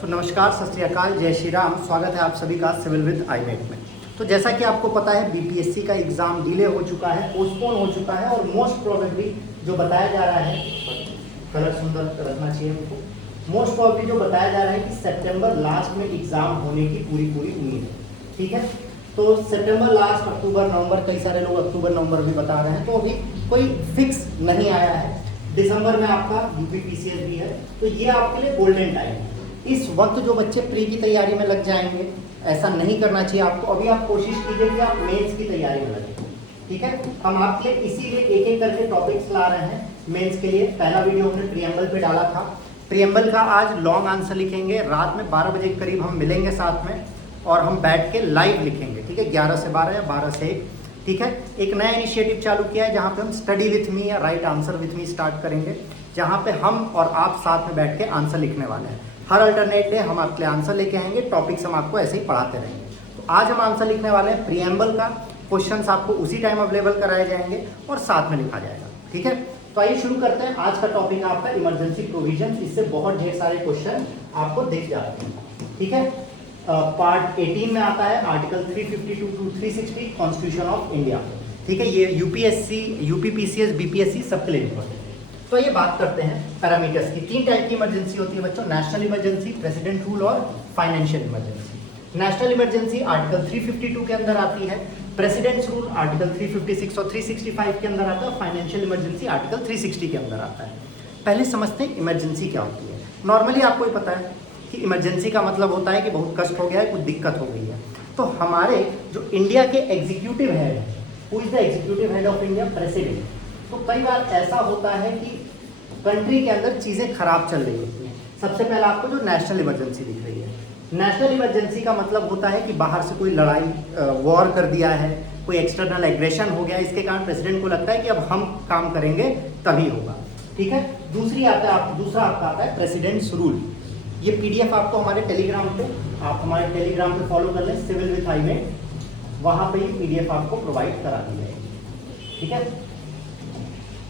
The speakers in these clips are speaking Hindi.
तो नमस्कार, सत श्री अकाल, जय श्री राम। स्वागत है आप सभी का सिविल विद आईमेट में। तो जैसा कि आपको पता है बीपीएससी का एग्ज़ाम डिले हो चुका है, पोस्टपोन हो चुका है और मोस्ट प्रोबेबली जो बताया जा रहा है, कलर सुंदर रखना चाहिए हमको, मोस्ट प्रोबेबली जो बताया जा रहा है कि सितंबर लास्ट में एग्ज़ाम होने की पूरी उम्मीद है। ठीक है, तो सितंबर लास्ट, अक्टूबर नवंबर, कई सारे लोग अक्टूबर नवंबर भी बता रहे हैं, तो अभी कोई फिक्स नहीं आया है। दिसंबर में आपका यूपीपीसीएस भी है, तो ये आपके लिए गोल्डन टाइम है। इस वक्त जो बच्चे प्री की तैयारी में लग जाएंगे, ऐसा नहीं करना चाहिए आपको। अभी आप कोशिश कीजिए कि आप मेंस की तैयारी में लगें। ठीक है, हम आपके लिए इसीलिए एक एक करके टॉपिक्स ला रहे हैं मेंस के लिए। पहला वीडियो हमने प्रीएम्बल पे डाला था। प्रीएम्बल का आज लॉन्ग आंसर लिखेंगे, रात में 12 बजे के करीब हम मिलेंगे साथ में और हम बैठ के लाइव लिखेंगे। ठीक है, 11 से 12 या 12 से 1। ठीक है, एक नया इनिशिएटिव चालू किया है जहाँ पे हम स्टडी विथ मी या right answer with me start करेंगे, जहाँ पे हम और आप साथ में बैठ के आंसर लिखने वाले हैं। हर अल्टरनेट डे हम आपके लिए आंसर लेके आएंगे, टॉपिक्स हम आपको ऐसे ही पढ़ाते रहेंगे। तो आज हम आंसर लिखने वाले हैं प्रीएम्बल का। क्वेश्चंस आपको उसी टाइम अवेलेबल कराए जाएंगे और साथ में लिखा जाएगा। ठीक है, तो आइए शुरू करते हैं। आज का टॉपिक है आपका इमरजेंसी प्रोविजन। इससे बहुत ढेर सारे क्वेश्चन आपको दिख जाते हैं। ठीक है, पार्ट 18 में आता है article 352 to 360 constitution of India. ठीक है, ये यूपीएससी, यूपीपीसीएस, बीपीएससी सबके लिए इंपॉर्टेंट है। तो ये बात करते हैं पैरामीटर्स की। 3 टाइप की इमरजेंसी होती है बच्चों, नेशनल इमरजेंसी, प्रेसिडेंट रूल और financial emergency. National emergency article 352 के अंदर आती है, प्रेसिडेंट्स रूल आर्टिकल 356 और 365 के अंदर आता है, फाइनेंशियल इमरजेंसी आर्टिकल 360 के अंदर आता है। पहले समझते हैं इमरजेंसी क्या होती है। नॉर्मली आपको ही पता है कि इमरजेंसी का मतलब होता है कि बहुत कष्ट हो गया है, कुछ दिक्कत हो गई है। तो हमारे जो इंडिया के एग्जीक्यूटिव हेड है, who is the executive head of India? President. तो कई बार ऐसा होता है कि कंट्री के अंदर चीज़ें खराब चल रही होती हैं। सबसे पहले आपको जो नेशनल इमरजेंसी दिख रही है, नेशनल इमरजेंसी का मतलब होता है कि बाहर से कोई लड़ाई, वॉर कर दिया है, कोई एक्सटर्नल एग्रेशन हो गया, इसके कारण प्रेसिडेंट को लगता है कि अब हम काम करेंगे तभी होगा। ठीक है, दूसरा आपका आता है प्रेसिडेंट्स रूल। ये पीडीएफ आपको हमारे टेलीग्राम पे, आप हमारे टेलीग्राम पे फॉलो कर लें, सिविल विद आईमेट, वहाँ पे ये पीडीएफ आपको प्रोवाइड करा दी जाएगी। ठीक है,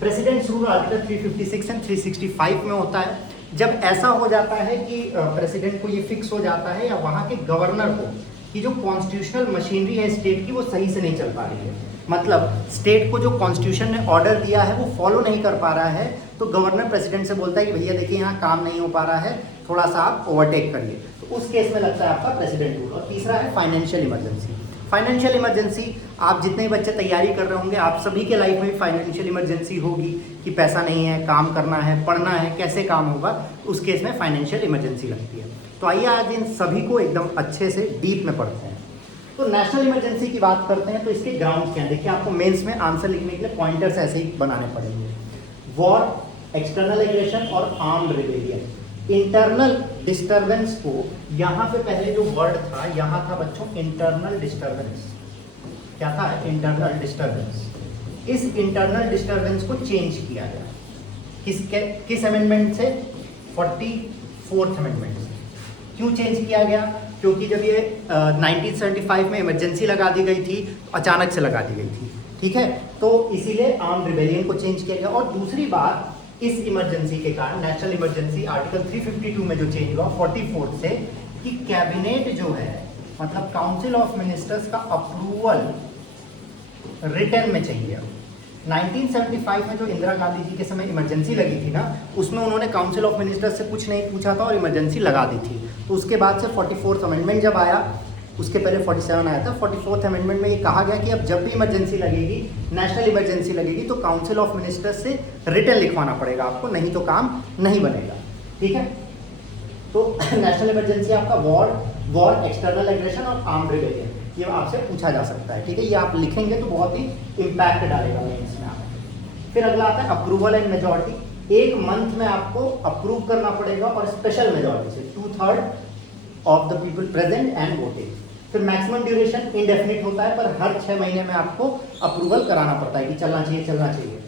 प्रेसिडेंट्स रूल आर्टिकल 356 एंड 365 में होता है। जब ऐसा हो जाता है कि प्रेसिडेंट को ये फिक्स हो जाता है या वहाँ के गवर्नर को कि जो कॉन्स्टिट्यूशनल मशीनरी है स्टेट की वो सही से नहीं चल पा रही है, मतलब स्टेट को जो कॉन्स्टिट्यूशन ने ऑर्डर दिया है वो फॉलो नहीं कर पा रहा है, तो गवर्नर प्रेसिडेंट से बोलता है कि भैया देखिए यहाँ काम नहीं हो पा रहा है, थोड़ा सा आप ओवरटेक करिए। तो उस केस में लगता है आपका प्रेसिडेंट रूल। और तीसरा है फाइनेंशियल इमरजेंसी। फाइनेंशियल इमरजेंसी, आप जितने बच्चे तैयारी कर रहे होंगे, आप सभी के लाइफ में फाइनेंशियल इमरजेंसी होगी कि पैसा नहीं है, काम करना है, पढ़ना है, कैसे काम होगा, उस केस में फाइनेंशियल इमरजेंसी लगती है। तो आइए आज इन सभी को एकदम अच्छे से डीप में पढ़ते हैं। तो नेशनल इमरजेंसी की बात करते हैं, तो इसके ग्राउंड क्या है। देखिए, आपको मेंस में आंसर लिखने के लिए पॉइंटर्स ऐसे ही बनाने पड़ेंगे। वॉर, एक्सटर्नल एग्रेशन और आर्म्ड रिबेलियन। इंटरनल डिस्टर्बेंस को, यहाँ पे पहले जो वर्ड था, यहाँ था बच्चों इंटरनल डिस्टर्बेंस। क्या था? Internal disturbance. इस इंटरनल डिस्टर्बेंस को चेंज किया गया किस अमेंडमेंट से? 44th अमेंडमेंट से। क्यों चेंज किया गया? क्योंकि जब ये 1975 में इमरजेंसी लगा दी गई थी, अचानक से लगा दी गई थी। ठीक है, तो इसीलिए आर्म्ड रिबेलियन को चेंज किया गया। और दूसरी बात, इस इमरजेंसी के कारण नेशनल इमरजेंसी आर्टिकल 352 में जो चेंज हुआ 44 से, कि कैबिनेट जो है, मतलब काउंसिल ऑफ मिनिस्टर्स का अप्रूवल रिटर्न में चाहिए। 1975 में जो इंदिरा गांधी जी के समय इमरजेंसी लगी थी ना, उसमें उन्होंने काउंसिल ऑफ मिनिस्टर्स से कुछ नहीं पूछा था और इमरजेंसी लगा दी थी। तो उसके बाद से 44th अमेंडमेंट जब आया, उसके पहले 47 आया था, 44th अमेंडमेंट में ये कहा गया कि अब जब भी इमरजेंसी लगेगी, नेशनल इमरजेंसी लगेगी, तो काउंसिल ऑफ मिनिस्टर्स से रिटर्न लिखवाना पड़ेगा आपको, नहीं तो काम नहीं बनेगा। ठीक है, तो नेशनल इमरजेंसी आपका वॉर, एक्सटर्नल एग्रेशन और आर्म्ड रिबेलियन, ये आपसे पूछा जा सकता है। ठीक है, ये आप लिखेंगे तो बहुत ही इम्पैक्ट डालेगा मेंस में आपको। फिर अगला आता है अप्रूवल एंड मेजॉरिटी। 1 मंथ में आपको अप्रूव करना पड़ेगा और स्पेशल मेजॉरिटी से 2/3 of the people present and voting. फिर मैक्सिमम ड्यूरेशन इंडेफिनिट होता है, पर हर 6 महीने में आपको अप्रूवल कराना पड़ता है कि चलना चाहिए।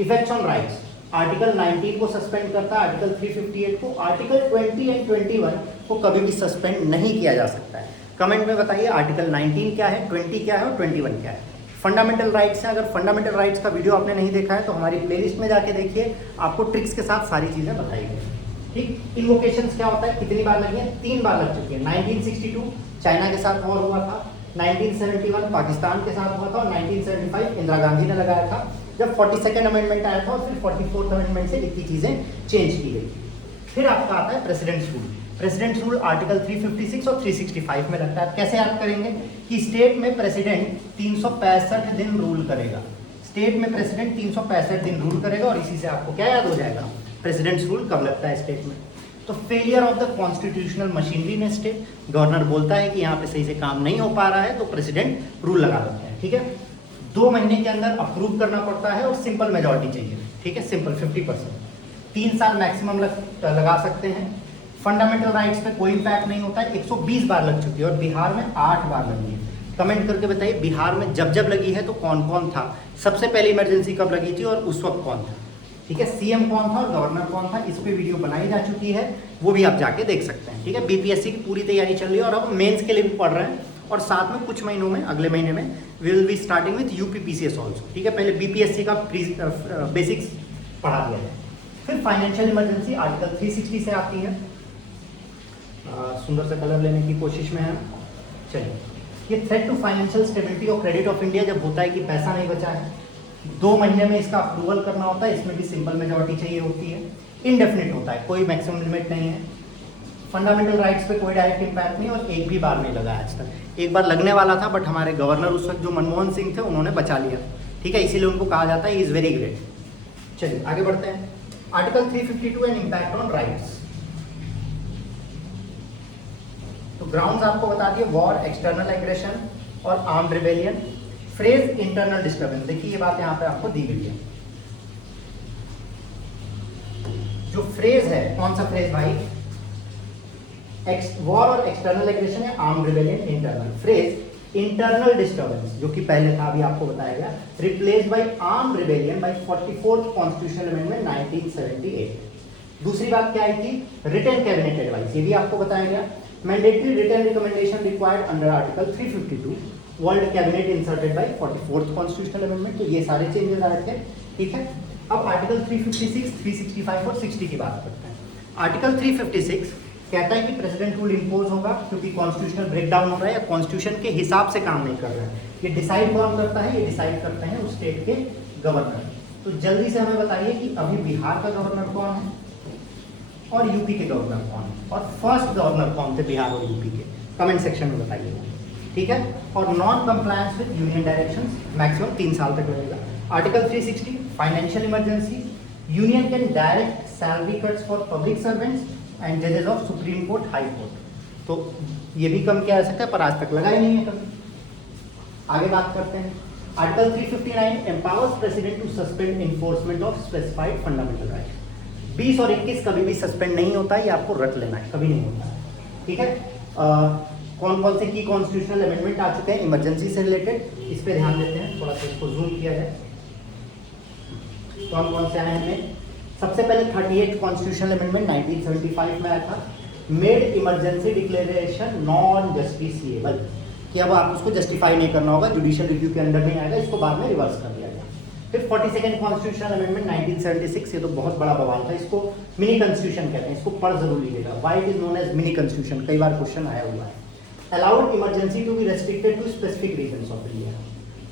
इफेक्ट्स ऑन राइट्स, आर्टिकल 19 को सस्पेंड करता है, आर्टिकल 358 को, आर्टिकल 20 एंड 21 को कभी भी सस्पेंड नहीं किया जा सकता है। कमेंट में बताइए आर्टिकल 19 क्या है, 20 क्या है और 21 क्या है। फंडामेंटल राइट्स है, अगर फंडामेंटल राइट्स का वीडियो आपने नहीं देखा है तो हमारी प्लेलिस्ट में जाके देखिए, आपको ट्रिक्स के साथ सारी चीज़ें बताई गई। ठीक, इन्वोकेशंस क्या होता है, कितनी बार लगी है, 3 बार लग चुकी है। 1962 चाइना के साथ वॉर हुआ था, 1971 पाकिस्तान के साथ हुआ था, और 1975 इंदिरा गांधी ने लगाया था, जब 42nd अमेंडमेंट आया था और फिर 44th अमेंडमेंट से इतनी चीज़ें चेंज की गई। फिर आपका आता है presidents rule. Presidents rule article 356 और 365 में लगता है। कैसे याद करेंगे कि स्टेट में प्रेसिडेंट 365 दिन रूल करेगा, स्टेट में प्रेसिडेंट 365 दिन रूल करेगा, और इसी से आपको क्या याद हो जाएगा, प्रेसिडेंट्स रूल कब लगता है स्टेट में। तो failure of the constitutional machinery in state, governor बोलता है कि यहाँ पे सही से काम नहीं हो पा रहा है तो प्रेसिडेंट रूल लगा देते हैं। ठीक है, 2 महीने के अंदर अप्रूव करना पड़ता है और सिंपल मेजॉरिटी चाहिए। ठीक है, सिंपल 50%, 3 साल मैक्सिमम लगा सकते हैं। फंडामेंटल राइट्स पे कोई इम्पैक्ट नहीं होता है। 120 बार लग चुकी है और बिहार में 8 बार लगी है। कमेंट करके बताइए बिहार में जब जब लगी है तो कौन कौन था, सबसे पहले इमरजेंसी कब लगी थी और उस वक्त कौन था। ठीक है, सीएम कौन था और गवर्नर कौन था, इस पे वीडियो बनाई जा चुकी है, वो भी आप जाके देख सकते हैं। ठीक है, बीपीएससी की पूरी तैयारी चल रही है और अब मेंस के लिए भी पढ़ रहे हैं, और साथ में कुछ महीनों में, अगले महीने में we will be starting with UPPCS also. ठीक है, पहले बीपीएससी का बेसिक्स पढ़ा दिया जाए। फिर फाइनेंशियल इमरजेंसी आर्टिकल 360 से आती है। सुंदर सा कलर लेने की कोशिश में है। चलिए, ये थ्रेट टू फाइनेंशियल स्टेबिलिटी और क्रेडिट ऑफ इंडिया जब होता है कि पैसा नहीं बचा है, 2 महीने में इसका अप्रूवल करना होता है, इसमें भी सिंपल मेजॉरिटी चाहिए होती है। इनडेफिनिट होता है, कोई मैक्सिमम लिमिट नहीं है। फंडामेंटल राइट्स पे कोई डायरेक्ट इम्पैक्ट नहीं, और एक भी बार नहीं लगा आज तक। एक बार लगने वाला था बट हमारे गवर्नर उस वक्त जो मनमोहन सिंह थे उन्होंने बचा लिया। ठीक है, इसीलिए उनको कहा जाता है इज वेरी ग्रेट। चलिए आगे बढ़ते हैं। Article 352 and impact on rights. तो ग्राउंड्स आपको बता दिए, वॉर, एक्सटर्नल एग्रेशन और armed rebellion. Phrase internal disturbance, देखिए ये बात यहाँ पे आपको दी गई है। जो फ्रेज है, कौन सा फ्रेज भाई, वॉर और एक्सटर्नल एग्रेशन है, armed rebellion internal. Phrase internal disturbance जो कि पहले था, अभी आपको बताया गया, replaced by armed rebellion by 44th constitutional amendment 1978। दूसरी बात क्या आई थी, रिटन कैबिनेट एडवाइस, ये भी आपको बताया गया। Mandatory written recommendation required under article 352, world cabinet inserted by 44th constitutional amendment. तो ये सारे चेंजेस आए थे। ठीक है, अब आर्टिकल 356, 365 और 60 की बात करते हैं। आर्टिकल 356 कहता है कि प्रेसिडेंट रूल इंपोज होगा क्योंकि कॉन्स्टिट्यूशनल ब्रेकडाउन हो रहा है या कॉन्स्टिट्यूशन के हिसाब से काम नहीं कर रहा है। ये डिसाइड कौन करता है, ये डिसाइड करते हैं उस स्टेट के गवर्नर। तो जल्दी से हमें बताइए कि अभी बिहार का गवर्नर कौन है और यूपी के गवर्नर कौन है, और फर्स्ट गवर्नर कौन थे बिहार और यूपी के, कमेंट सेक्शन में बताइएगा। ठीक है, और non compliance with union directions maximum 3 साल तक रहेगा। Article 360 financial emergency, union can direct salary cuts for public servants and जजेस of supreme court, high court. तो ये भी कम किया जा सकता है पर आज तक लगा ही नहीं है कभी। आगे बात करते हैं। Article 359 empowers president to suspend enforcement of specified fundamental right. 20 और 21 कभी भी सस्पेंड नहीं होता है, ये आपको रट लेना है, कभी नहीं होता है। ठीक है, कौन कौन से की कॉन्स्टिट्यूशनल अमेंडमेंट आ चुके हैं इमरजेंसी से रिलेटेड, इस पे ध्यान देते हैं। थोड़ा सा इसको जूम किया जाए, कौन कौन से आए हैं। सबसे पहले 38 कॉन्स्टिट्यूशनल अमेंडमेंट 1975 में आया था, made emergency declaration non justiciable, कि अब आप उसको जस्टिफाई नहीं करना होगा, जुडिशियल रिव्यू के अंडर नहीं आएगा, इसको बाद में रिवर्स कर दिया गया। फिर 42nd कॉन्स्टिट्यूशनल अमेंडमेंट 1976, ये तो बहुत बड़ा बवाल था, इसको मिनी कॉन्स्टिट्यूशन कहते हैं, इसको पढ़ जरूर लीजिएगा। Why it is known as mini constitution, कई बार क्वेश्चन आया हुआ है। Allowed emergency to be restricted to specific regions of India,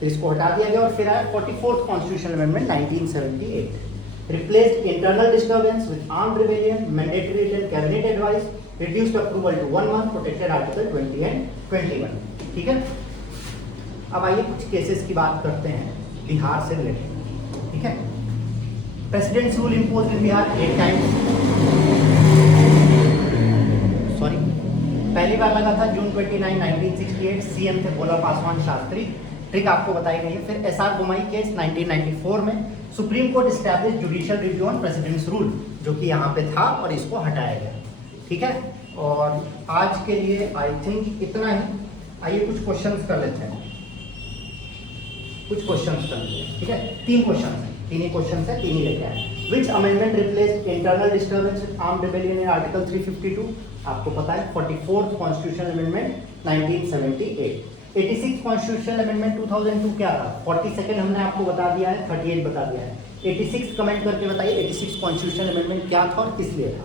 तो इसको हटा दिया गया। और फिर आया 44th constitutional amendment 1978, replaced internal disturbance with armed rebellion, mandatory written cabinet advice, reduced approval to 1 month, protected article 20 and 21। ठीक है, अब आइए कुछ केसेस की बात करते हैं बिहार से रिलेटेड। ठीक है, प्रेसिडेंट्स रूल इम्पोज इन बिहार 8 टाइम्स। सॉरी, पहली बार लगा था जून 29, 1968, सीएम थे भोला पासवान शास्त्री, ट्रिक आपको बताई गई है। फिर एसआर बोमाई केस 1994 में, supreme court establish judicial review on presidents rule, जो कि यहाँ पे था और इसको हटाया गया। ठीक है, और आज के लिए आई थिंक इतना ही। आइए कुछ क्वेश्चंस कर लेते हैं, कुछ क्वेश्चंस कर लेते हैं। ठीक है, 3 क्वेश्चन हैं, 3 ही क्वेश्चन है, 3 ही लेके आए। विच amendment replaced internal disturbance with armed rebellion in article 352, आपको पता है 44th constitutional amendment 1978। 86 constitutional amendment 2002 क्या था, 42nd हमने आपको बता दिया है, 38 बता दिया है। 86 कमेंट करके बताइए 86 कॉन्स्टिट्यूशनल अमेंडमेंट क्या था और किस लिए था।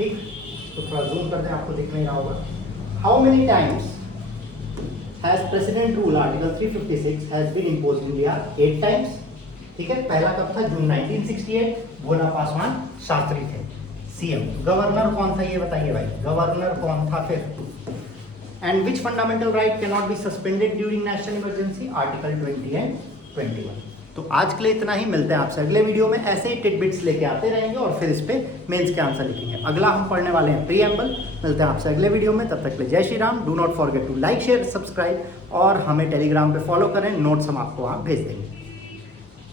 ठीक, तो थोड़ा जूम करते हैं, आपको दिख नहीं रहा होगा। How many times has president rule article 356 has been imposed in India? 8 times. ठीक है, पहला कब था? जून 1968, भोला पासवान शास्त्री थे सीएम। गवर्नर कौन था ये बताइए भाई, गवर्नर कौन था फिर? And which fundamental right can not be suspended during national emergency? Article 20 and 21। तो आज के लिए इतना ही, मिलते हैं आपसे अगले वीडियो में। ऐसे ही टिडबिट्स लेके आते रहेंगे और फिर इस पे मेंस के आंसर लिखेंगे। अगला हम पढ़ने वाले हैं प्रीएम्बल। मिलते हैं आपसे अगले वीडियो में, तब तक के लिए जय Shri Ram. Do not forget to like share subscribe और हमें टेलीग्राम पे फॉलो करें, नोट्स हम आपको वहाँ भेज देंगे।